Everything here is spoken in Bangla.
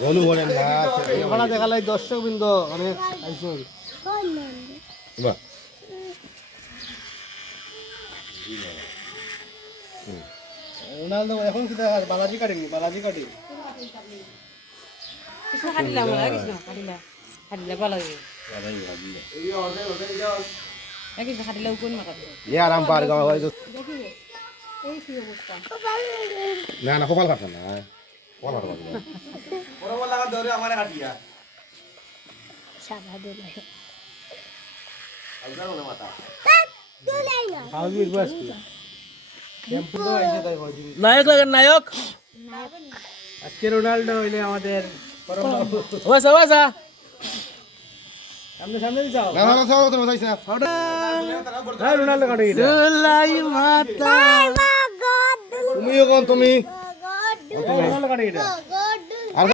জলু বলেন না ওখানে দেখালাই দর্শক বৃন্দ অনেক আইসুন বাহ রোনালদো এখন কি দেখা বালাজি কাটেনি বালাজি কাটে কিছু কাটিলা বলা কিছু কাটিলা কাটিলা ভালো লাগে এই কিছু কাটিলা কোন মাকাতে ये आराम पार गाँव वाले तो দেখি এই কি অবস্থা ना ना कपाल काटना ना कपाल काटना বড় লাগা ধরে আমারে কাটিয়া সাদা দোলে আইবা না মাথা দোলাই না হাউস বাস ক্যাম্পে তো আইছে তাই হয় নায়ক লাগেন নায়ক আজকে রোনালদো হইলে আমাদের পরম ওয়াসা ওয়াসা সামনে সামনে যাও ना ना सब तो बताइए ना হ্যাঁ রোনালদো কাটে এটা দুলাই মাতা মা গড तुम ये कौन तुम ही গড রোনালদো কাটে এটা গড